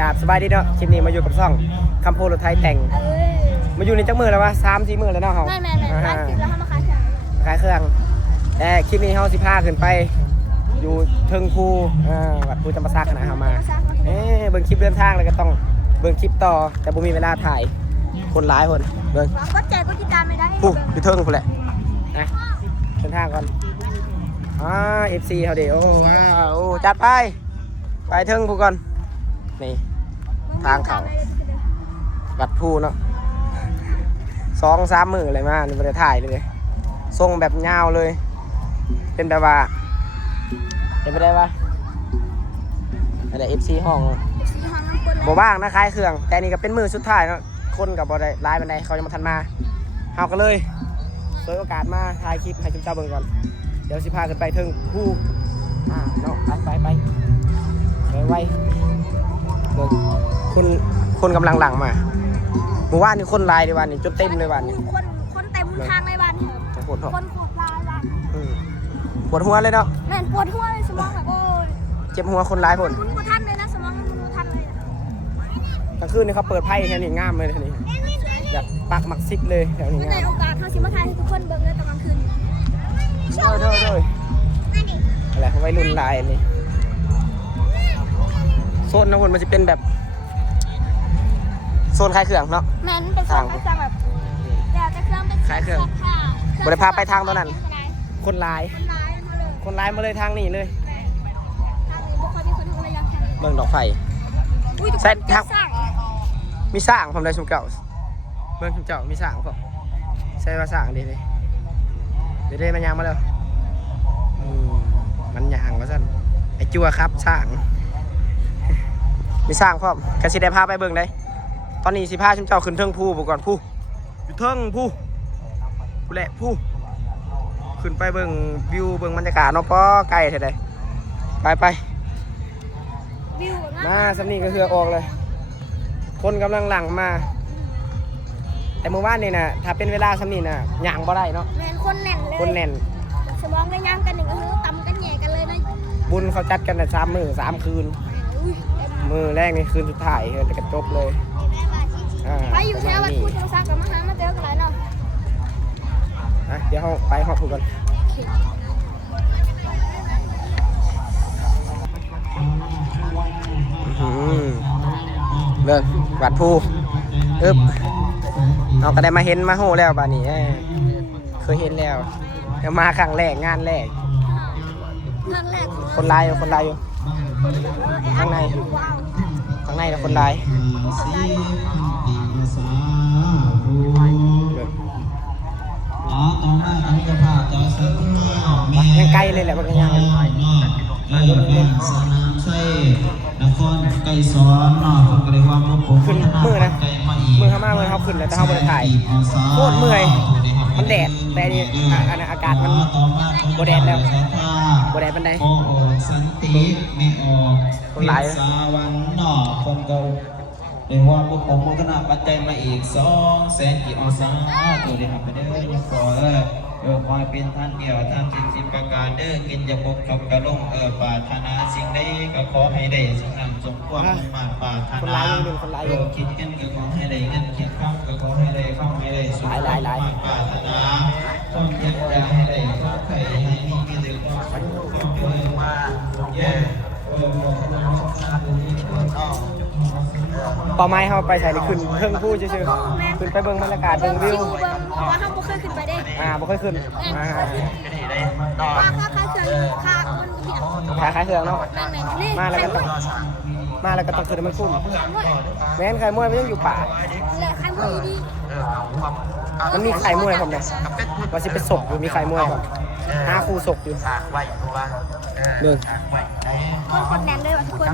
กราบสบายดีเนาะคลิปนี้มาอยู่กับซ่องคำโพรถไทยแต่งมาอยู่ในจักมือแล้ววะ3-4 มื้อแล้วเนาะเฮาแม่ร้านคลิปแล้วเขามาขายเครื่องขายเครื่องแต่คลิปนี้เฮาสิพาขึ้นไปอยู่เทิงภูวัดภูจำปาสักนะเฮามาเบิ่งคลิปเดินทางแล้วก็ต้องเบิ่งคลิปต่อแต่บ่มีเวลาถ่ายคนหลายคนเบิ่ง ก็ใจก็ติดตามไม่ได้ผู้อยู่เทิงพุ่นแหละนะเดินทางก่อนFC เฮาเด้โอ้ว้าวโอ้จัดไปเทิงภูก่อนนี่ทางเขาวัดภูเนาะ2-3 มื้อเลยมานี่บ่ได้ถ่ายเลยทรงแบบยาวเลยเป็นแบบว่าเป็นไปได้ปะอะไร FC ห้องบ่ว่างนะขายเครื่องแต่นี่ก็เป็นมือสุดท้ายเนาะคนกับบ่ได้ไลฟ์บันไดเขายังมาทันมาเฮาก็เลยเปิดโอกาสมาถ่ายคลิปให้จุ๊บเจ้าเบิ่งก่อนเดี๋ยวสิพาขึ้นไปถึงภูเนาะไปไวเบิ่งคนกำลังหลังมาเมื่อวานนี่คนไลน์ในวันนี้จนเต็มเลยวันนี้คนเต็มทางในวันนี้คนขอบลายวันปวดหัวเลยเนาะแม่ปวดหัวเลยสมองแบบโอ้ยเจ็บหัวคนร้ายคนปวดทันเลยนะสมองปวดทันเลยกลางคืนนี่เขาเปิดไพ่แค่นี้งามเลยทีนี้แบบปักหมักซิกเลยแถวนี้ในโอกาสเขาสิมาทายให้ทุกคนเบิ่งเลยตอนกลางคืนเด้ออะไรเขาไว้รุ่นลายนี่โซนนะคนมันจะเป็นแบบโซนขายเครื่องเนาะแม่นเป็นโซนขายเครื่องแบบแต่เครื่องเป็นขายเครื่องบริพาไปทางตรงนั้นคนร้ายมาเลยทางนี้เลยเมืองดอกไฟใช่ทางมีสร้างผมได้ชุมเก่าเมืองชุมเก่ามีสร้างผมใช่ว่าสร้างดีเลยเดี๋ยวมันยางมาแล้วมันยางมาสั่นไอจัวครับสร้างมีสร้างพร้อมกระสิได้พาไปเบิ่งได้ตอนนี้สิพาชุมเจ้าขึ้นเทิงภูบุก่อนภูอยู่เทิงภูแหละภูขึ้นไปเบิ่งวิวเบิ่งบรรยากาศเนาะป้อไกลเท่าใดไปมาสำนีก็คือออกเลยคนกำลังหลั่งมาแต่เมื่อวานนี่นะถ้าเป็นเวลาสำนีนะย่างบ่ได้เนาะแม่นคนแน่นเลยคนแน่นสมองก็ย่างกันหนึ่งก็คือตำกันแย่กันเลยนะบุญเขาจัดกันแต่3 มื้อ 3 คืนมื้อแรกนี่คืนสุดท้ายจะกระจบเลยไปอยู่ที่วัดพุทธศาสนากับมหามาเจอกันหลายเนาะเดี๋ยวเราไปห้องถูกกันเบิ่งวัดภูเราก็ได้มาเห็นมาโหแล้วบ้านนี้เคยเห็นแล้วมาครั้งแรกงานแรกคนลายอยู่ข้างในนะคนลายยังไกลเลยแหละมันยังนครไก่ซ้อนเนาะคนก็เลยว่าขึ้นมือนะมือเข้ามามือเขาขึ้นเลยแต่เขาบริถ่ายโคตรเมื่อยมันแดดแต่นี่อากาศมันโบแดดแล้วโบแดดมันได้สันติไม่ออกคนหลายสาวันเนาะคนก็เรียกว่าพวกผมมันก็น่าปัจจัยมาอีก200,000 กี่อสาตัวนี้ครับไปได้ยังพอคอยเป็นท่านเดียวท่าน10 ประการเด้อกินจะบกกับกระลงปรารถนาสิ่งใดก็ขอให้ได้สิ่งนั้นสมความมุ่งมั่นปรารถนาคิดกันก็ขอให้ได้เงินคิดข้ามก็ขอให้ได้ข้ามให้ได้สมความมุ่งมั่นปรารถนาต้องยัดยาให้ได้ขอใครให้มีแต่ความสุขความเจริญมาป่อไม้เขาไปใส่ในขึ้นเพิ่งพูดเฉยๆขึ้นไปเบิ่งบรรยากาศเบิ่งวิวว่าเขาไม่เคยขึ้นไปได้ไม่เคยขึ้นขายเครื่องเนาะมาแล้วก็ต้องขึ้นมันคุ้มแม้นไข่มวยไม่ต้องอยู่ป่ามันมีไข่มวยผมเนี่ยว่าสิไปศกอยู่มีไข่มวยก่อน5 คู่ศกอยู่เรื่องคนแน่นเลยว่ะทุกคน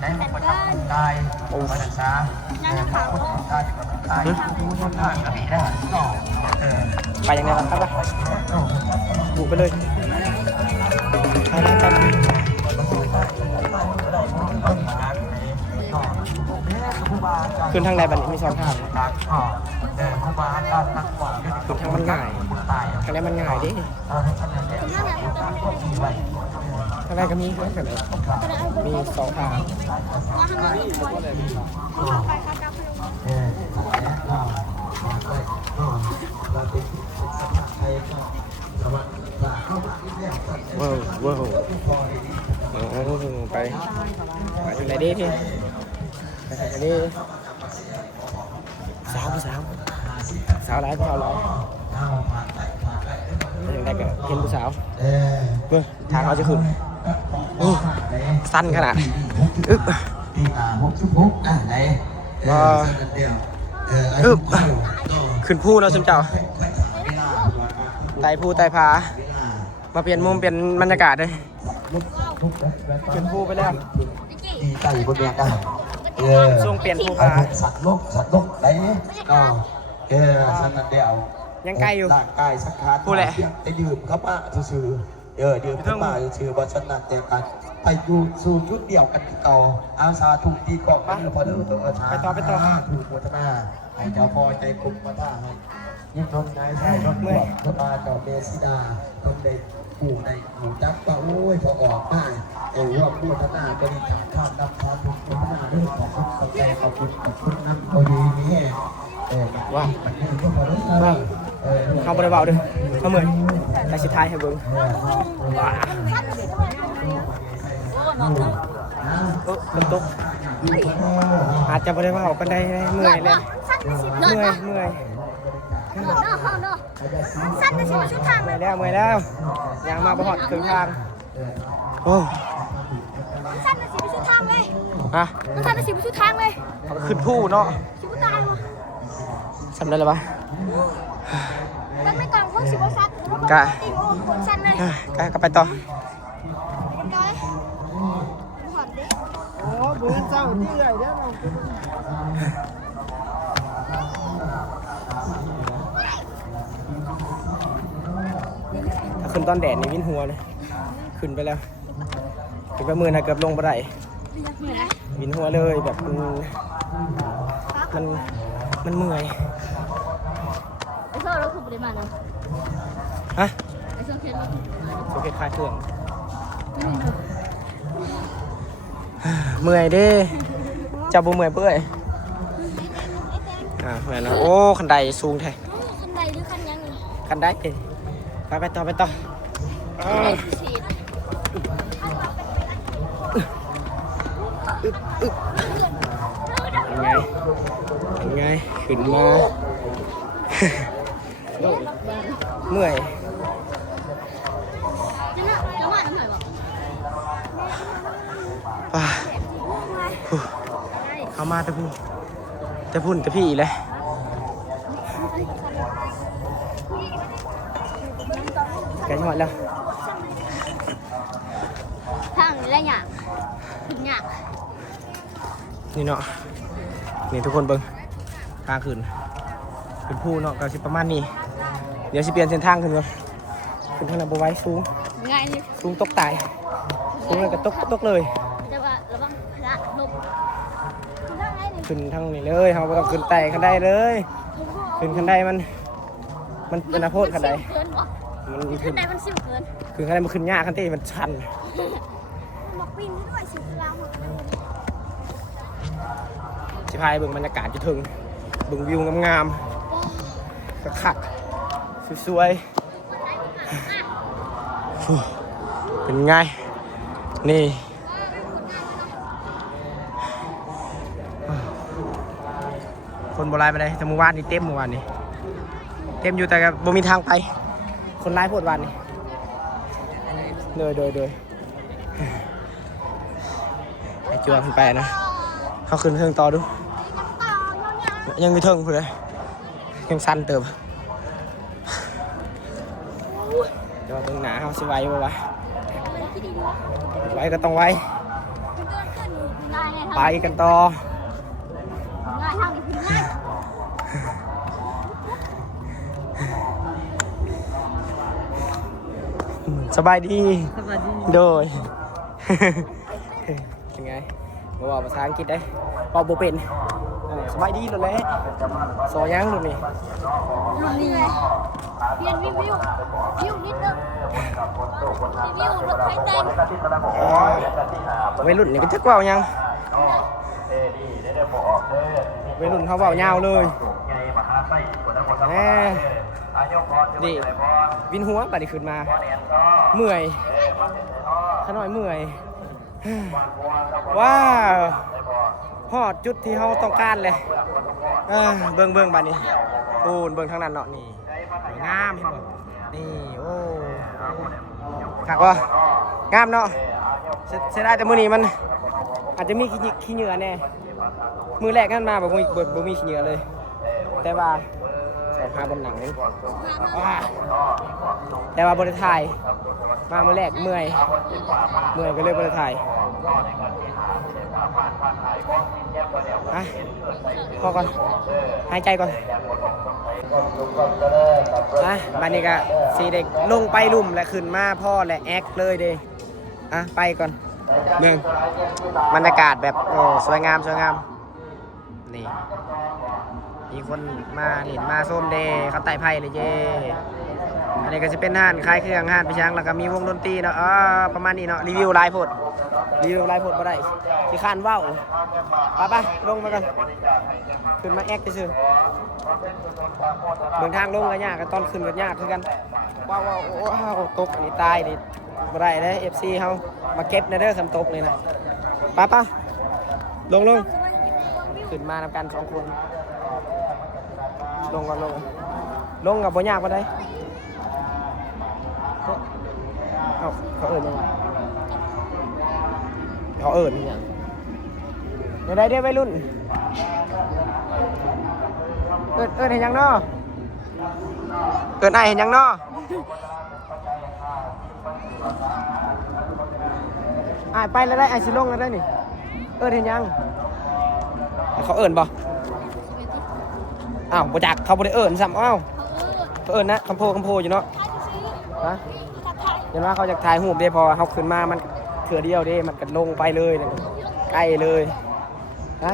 แน่นเกินโอ้ยงานขาวไปยังไงล่ะครับบุกไปเลยขึ้นทางใดบัดนี้มี2 ทางขึ้นทางมันง่ายทางใดมันง่ายดิท างในก็มีข้างในมี2ทาง ว่าทำไมไม่ควรเข้าไปเข้ากลับไปลง ว้าวว้าวไปทางไหนดีที่ไปทางไหนดีสาวหลายยังได้ก็เห็นผู้สาวเฮ้ยทางเขาจะขึ้นสั้นขนาดอึ๊บอึ๊บขึ้นภูแล้วสมเจ้าไต่ภูไต่ผามาเปลี่ยนมุมเปลี่ยนบรรยากาศเลยขึ้นภูไปแล้ว ไก่บนเมียกัน ช่วงเปลี่ยนภูผา สัตว์ลกไหนก็สันนันเดียวร่างกายสักการไปยืมเข้ามาซื่อยืมเข้ามาซื่อว่าสันนันเดียวกันไปอยู่สู่ชุดเดียวกันต่ออาสาถูกตีกอกกันพอเดินตัวช้าถูกวัฒนาให้เจ้าพ่อใจกลุ่มมาท่าให้ยิ่งทนนายใช่รถเมื่อยพระบาเจ้าเดซิดาต้องได้ผู้ในหูจับว่าโอ้ยพอออกมาร่วมวัฒนาก็ดีจับข้ามดับข้ามถูกวัฒนาเรื่องของคุณสแกขอบคุณน้ำพอดีนี่ว้าว ว้าว เขาบริบาลด้วยเขาเหมือนแต่สุดท้ายให้เบิ้งตุ๊กอาจจะบริบาลกันได้เมื่อยเลยเมื่อยสั้นจะสิบชุดทางเลย เมื่อยแล้วยังมาประหอดถึงทางโอ้ สั้นจะสิบชุดทางเลย ฮะ สั้นจะสิบชุดทางเลย ขึ้นผู้เนาะ ชุดทาง ทำได้หรือเปล่า ตั้งไม่ก่อนพวกสิบสัตว์ติงโอ้คนสั้นเลย ก็ไปต่อ น้อยหอดดิ โอ้บุญเจ้าที่ใหญ่เด้อถ้าขึ้นตอนแดดนี่วินหัวเลยขึ้นไปแล้วขึ้นไปมือนะเกือบลงไปได้วินหัวเลยแบบมันเมื่อย ไอ้โซ่เราถูกปริมาณเลย ฮะ ไอ้โซ่เคสเรา โอเคคลายเครื่องเมื่อยเด้จะบ่เมื่อยเปื่อยเมื่อยแล้วโอ้คันไดสูงแท้ คันใดหรือคันยัง คันไดไปต่อฉีดยังไงขึ้นมาเมื่อย จะว่าน้ำหน่อยบอก เอามาแต่พุ่นแต่พี่เลยแกจะหมดแล้ว ทางนี้ได้หยาบถึงหยาบ นี่เนาะนี่ทุกคนเบิ่งทางขึ้นผู้เนาะก็สิประมาณนี้เดี๋ยวสิเปลี่ยนเส้นทางขึ้นก่อนขึ้นทางนั้นบ่ไหว้สูง ง่ายเลย สูงตกตายสูงเลยก็ตกเลย แต่ว่าระวังพระลบทางไหนนี่ ขึ้นทางนี้เลยเราไม่ต้องขึ้นไต่ขันไดเลยขึ้นขันไดมันเป็นอาโพธขันได เกินวะ มัน ขึ้นไหนมันสิวเกิน ขึ้นขันไดมันขึ้นยากขันเต้มันชัน บอกปีนด้วยสิวเราหมดเลย สิพายเบิ่งบรรยากาศจุดถึงเบิ่งวิวงามๆขักสวยๆเป็นไงนี่คนโบราณไปเลยแต่เมื่อวานนี่เต็มอยู่แต่บ่มีทางไปคนร้ายโพดวันนี่โดยไอ้จัวขึ้นไปนะเขาขึ้นเทิงต่อดูยังมีเทิงเลยยังสั้นเติบเดี๋ยวตึงหนาเขาสิไว้บ่วะไว้ก็ต้องไว้ไปกันต่อ ง่ายทางนี้คือง่าย สบายดีโดย เป็นไงบอกภาษาอังกฤษได้บอกบ่เป็น สบายดีเลยสอยังรุ่นนี้ รุ่นนี้เปลี่ยนวิวนิดนึงรีวิวรถไฟแต่ง วัยรุ่นนี่ก็จะกว่ายังวัยรุ่นเขาเบายาวเลยแหมดิวินหัวบัดนี้ขึ้นมาเมื่อยขน่อยเมื่อยว้าวฮอดจุดที่เขาต้องการเลยเบิ่งบัดนี้โอ้เบิ่งทางนั้นเนาะนี่งามเห็นบ่นี่โอ้คักว่งามเนาะเสียดายแต่มื้อนี้มันอาจจะมีขี้เหงื่อแน่มือแรกนั่นมาบ่มีขี้เหงื่อเลยแต่ว่าใส่ผ้าบนหนังแต่ว่าบริถ่ายมามือแรกเมื่อยก็เลยบริถ่ายพอก่อนหายใจก่อนบันนี้ก็สีเด็กลงไปลุ่มและขึ้นมาพ่อและแอคเลยเด้ไปก่อนหนึ่งบรรยากาศแบบโอ้สวยงามนี่มีคนมาเห็นมาส้มเดย์เขาไต่ไพ่เลยเย่อันนี้ก็จะเป็นห้านคล้ายเครื่องห้านไปช้างแล้วก็มีวงดนตรีเนาะประมาณนี้เนาะรีวิวไลฟ์พดบ่ได้ที่ข้านว่าวไปลงมากันขึ้นมาแอคซื่อเดินทางลงก็ยากตอนขึ้นก็ยากคือกันว้าวตกอันนี้ตายดิบ่ได้เลย FC เฮามาเก็บในเด้อคำตกนี่นะไปลงขึ้นมานำกัน2คนลงก่อนลงกับบ่ยากบ่ได้เขาเอิ้นยังไงเขาเอิ้นยังเดี๋ยวได้เด้อวัยรุ่นเอิ้นเห็นยังเนาะเอิ้นไอ้เห็นยังเนาะไปแล้วได้ไอ้สิลงแล้วได้นี่เอิ้นเห็นยังเขาเอิ้นบ่บ่จักเขาบ่ได้เอิ้นซ้ำเขาเอิ้นนะคำโพอยู่เนาะฮะเห็นว่าเขาอยากถ่ายรูปเด้พอเขาขึ้นมามันเถื่อเดียวเด้มันก็ลงไปเลยใกล้เลยฮะ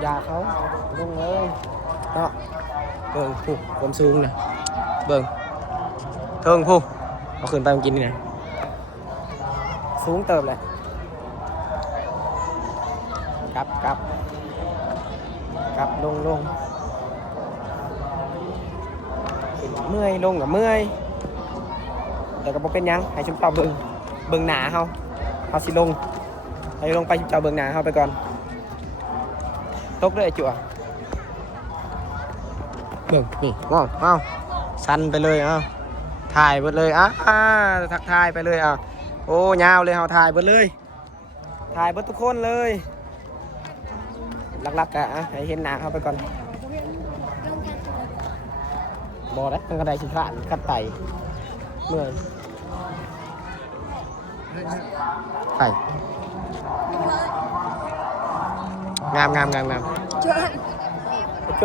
อย่าเขาลงเลยเนาะเบิ่งผู้ความสูงนะเบิ่งเทิงผู้เอาขึ้นไปมันกินนี่นะสูงเติบเลยกลับลงเมื่อยลงกับเมื่อยแต่ก็บ่เป็นยังให้ชุมเจ้าเบิ่งหนาเฮาสิลงให้ลงไปชุมเจ้าเบิ่งหนาเฮาไปก่อนตกเลยจั่วเบิ่งนี่ว้าวสั่นไปเลยถ่ายเบิดเลยทักทายไปเลยโอ้ยาวเลยเฮาถ่ายเบิดเลยถ่ายเบิดทุกคนเลยลักให้เห็นหน้าเขาไปก่อนบอได้มันกระไดชิ้นขาดกัดไตเมื่อยไปงามเจ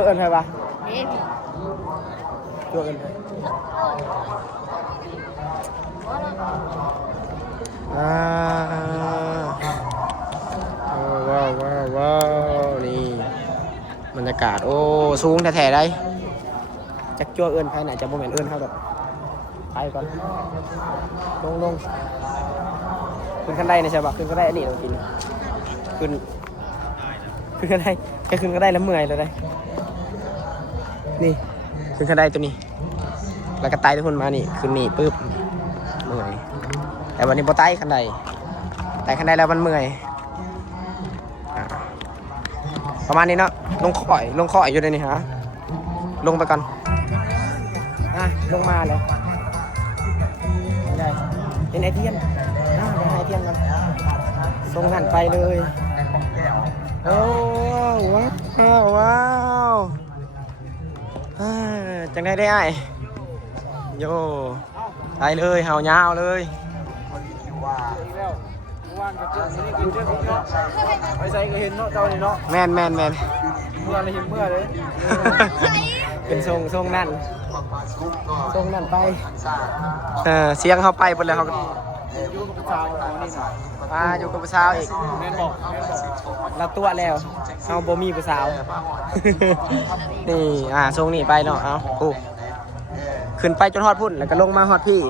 อเอิญใครปะเจอเอิญใครว้าวนี่บรรยากาศโอ้สูงแท้ๆได้จักจั่วเอิ้นภายในจะบ่แม่นเอิ้นเฮาดอกไปก่อนลงขึ้นขั้นได้นะใช่ป่ะขึ้นก็ได้อันนี้เรากินขึ้นก็ได้แค่ขึ้นก็ได้แล้วเมื่อยเลยได้นี่ขึ้นขั้นได้ตัวนี้แล้วก็ไต่ทุกคนมานี่ขึ้นนี่ปึ๊บเมื่อยแต่วันนี้บ่ไต่ขั้นใดไต่ขั้นใดแล้วมันเมื่อยประมาณนี้เนาะลงข่อยอยู่ในนี่ฮะลงไปก่อนลงมาเลยได้เป็นไอเทียนเป็นไอเทียนกันส่งหันไปเลยโอ้ว้าวจังได้โย่ไปเลยเห่ายาวเลยไปใส่ก็เห็นเนาะเจ้านี่เนาะแมนเมื่อเลยเห็นเมื่อเลยเป็นทรงนั่นไปเสียงเขาไปหมดเลยเขาอยู่กับสาวอีก เราตัวแล้วเอาบ่มีผู้สาว นี่ทรงนี่ไปเนาะเอาปุ๊บขึ้นไปจนฮอดพุ่นแล้วก็ลงมาฮอดพี่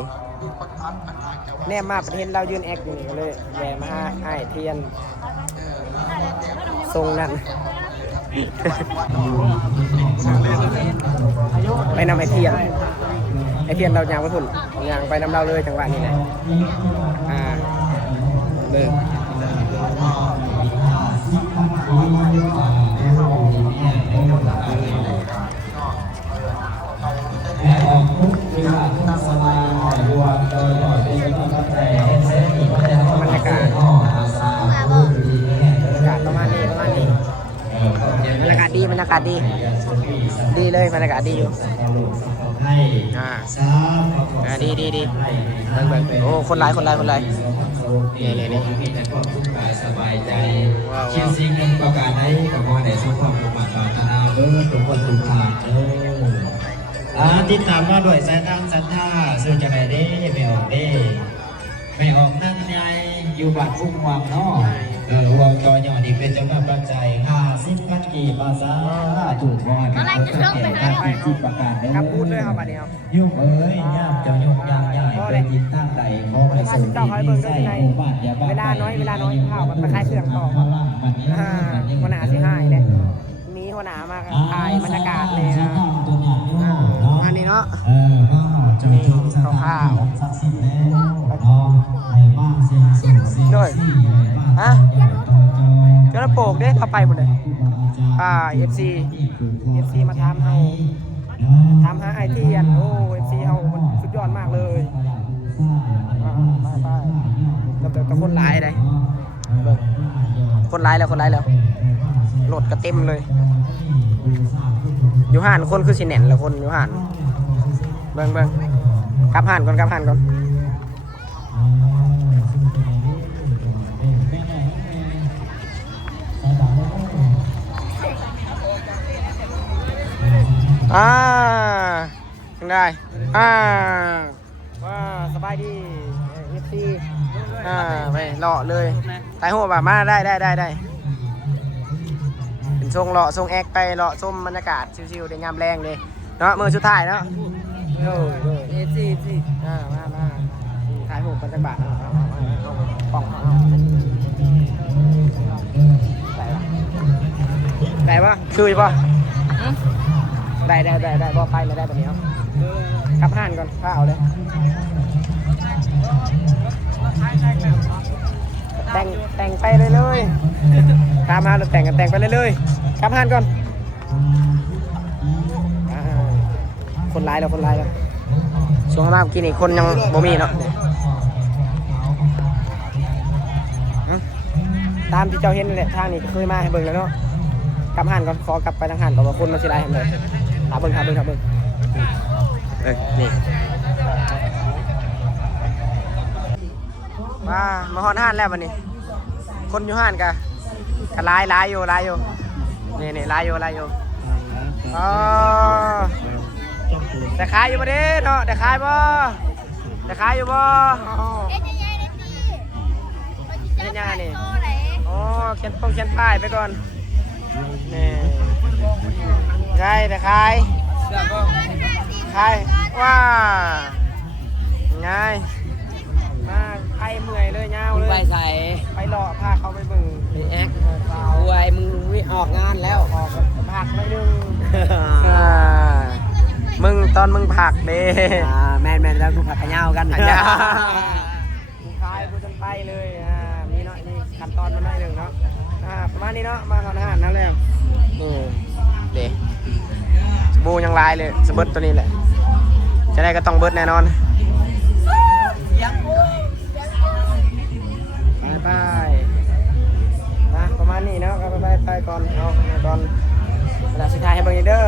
แน่มาประเทศเรายืนแอคอยู่นี่ก็เลยแวะมาหาไอ้เทียนทรงนั่น ไปนำไอ้เทียนเรายางไปพุ่นยางไปนำเราเลยจังหวะนี้แหละเลย บรรยากาศประมาณนี้บรรยากาศดีดีเลยบรรยากาศดีอยู่ดีโอ้คนไลน์นี่สบายใจคิดสิ่งหนึ่งประการให้กับพ่อในสมความมุ่งมั่นปรารถนาเบิดทุกคนทุกทางติดตามมาด้วยสายทางศรัทธาซึ่งจะได้ไม่ออกนั่งในอยู่บ้านฟุ้งวังเนาะรวมจอยอดีเป็นเจ้าหน้าปัจจัย50,000 กีบภาษาถูกว่าเป็นการที่ประกาศได้ครับพูดด้วยครับอันนี้ครับยุ่งเอ้ยย่ามเจ้ายุ่งย่างใหญ่เป็นยินทางใดขอให้สูงดีใส่หมู่บ้านอย่าบ้าเวลาน้อยข้าวมันคล้ายเครื่องต่อหัวหน้าสิให้เลยมีหัวหน้ามาถ่ายบรรยากาศเลยนะอันนี้เนาะนี่ข้าวด้วยฮะเจ้าโปกเด้เข้าไปหมดเลยFC มาทำให้ไอเทียนโอ้ FC เขาสุดยอดมากเลยแต่คนร้ายเลยคนร้ายแล้วโหลดกระเต็มเลยอยู่ห่านคนคือสิแน่นแล้วคนอยู่ห่านเบิ่งกลับห่านก่อนยังได้ว่าสบายดีFC ไปเลาะเลยตายหัวแบบมาได้เป็นทรงเลาะทรงแอคไปเลาะส้มบรรยากาศชิวๆเดี๋ยวยามแรงเลยเนาะมือสุดท้ายเนาะFC มาถ่ายหัวบรรยากาศป่องได้ปะคือปะได้บอกไปเลยได้แบบนี้ครับกลับห่านก่อนข้าวเลยแต่งไปเลยตามมาเราแต่งไปเลยกลับห่านก่อนคนร้ายแล้วช่วงข้างล่างกินอีกคนยังบ่มีเนาะตามที่เจ้าเห็นแหละทางนี้เคยมาให้เบิ่งแล้วเนาะกลับห่านก่อนขอกลับไปทางห่านก่อนว่าคนมาสิไล่ให้เลยหาเบิ่งนี่มาฮอดห่านแล้ววันนี้คนอยู่ห่านกะลายอยู่นี่ลายอยู่อ๋อแต่ขายอยู่บ่เด้เนาะแต่ขายอยู่บ่เฮ็ดยังไงนี่อ๋อเขียนป้ายไปก่อนนี่ได้แต่ขายว้าไงมาไปเมื่อยเลยยาวเลยไปใส่ไปรอพาเขาไปเบิ่งแอครวยมึงออกงานแล้วออกผักไม่ดึงมึงตอนมึงผักเด้แมนแล้วกูผักขยาวกันขยาวกูขายกูจนไปเลยมีเนาะนี่ขั้นตอนมันได้หนึ่งเนาะประมาณนี้เนาะมาทำอาหารนั่นเลยเด้บูยังลายเลยสเบิร์ตตัวนี้แหละจะได้ก็ต้องเบิร์ตแน่นอนไปประมาณนี้เนาะไปก่อนเอาก่อนเวลาสุดท้ายให้เบิ่งเด้อ